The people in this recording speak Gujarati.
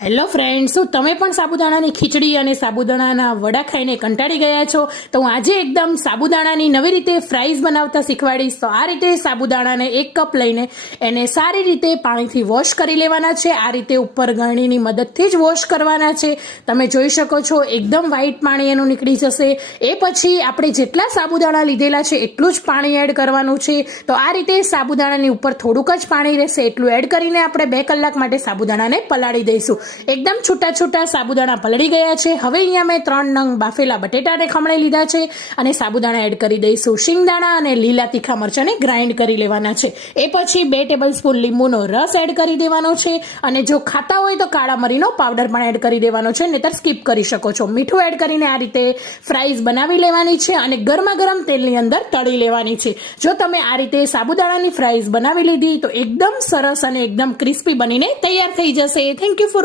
હેલો ફ્રેન્ડ, શું તમે પણ સાબુદાણાની ખીચડી અને સાબુદાણાના વડા ખાઈને કંટાળી ગયા છો? તો હું આજે એકદમ સાબુદાણાની નવી રીતે ફ્રાઈઝ બનાવતા શીખવાડીશ. તો આ રીતે સાબુદાણાને 1 કપ લઈને એને સારી રીતે પાણીથી વોશ કરી લેવાના છે. આ રીતે ઉપર ગળણીની મદદથી જ વોશ કરવાના છે. તમે જોઈ શકો છો એકદમ વ્હાઈટ પાણી એનું નીકળી જશે. એ પછી આપણે જેટલા સાબુદાણા લીધેલા છે એટલું જ પાણી એડ કરવાનું છે. તો આ રીતે સાબુદાણાની ઉપર થોડુંક જ પાણી રહેશે એટલું એડ કરીને આપણે 2 કલાક માટે સાબુદાણાને પલાળી દઈશું. એકદમ છૂટા છૂટા સાબુદાણા પલળી ગયા છે. હવે અહીંયા મેં 3 નંગ બાફેલા બટેટાને ખમણી લીધા છે અને સાબુદાણા એડ કરી દઈશું. શિંગદાણા અને લીલા તીખા મરચાંને ગ્રાઇન્ડ કરી લેવાના છે. એ પછી 2 ટેબલસ્પૂન લીંબુનો રસ એડ કરી દેવાનો છે અને જો ખાતા હોય તો કાળા મરીનો પાવડર પણ એડ કરી દેવાનો છે, નહીતર સ્કીપ કરી શકો છો. મીઠું એડ કરીને આ રીતે ફ્રાઈઝ બનાવી લેવાની છે અને ગરમા ગરમ તેલની અંદર તળી લેવાની છે. જો તમે આ રીતે સાબુદાણાની ફ્રાઈઝ બનાવી લીધી તો એકદમ સરસ અને એકદમ ક્રિસ્પી બનીને તૈયાર થઈ જશે. Thank you for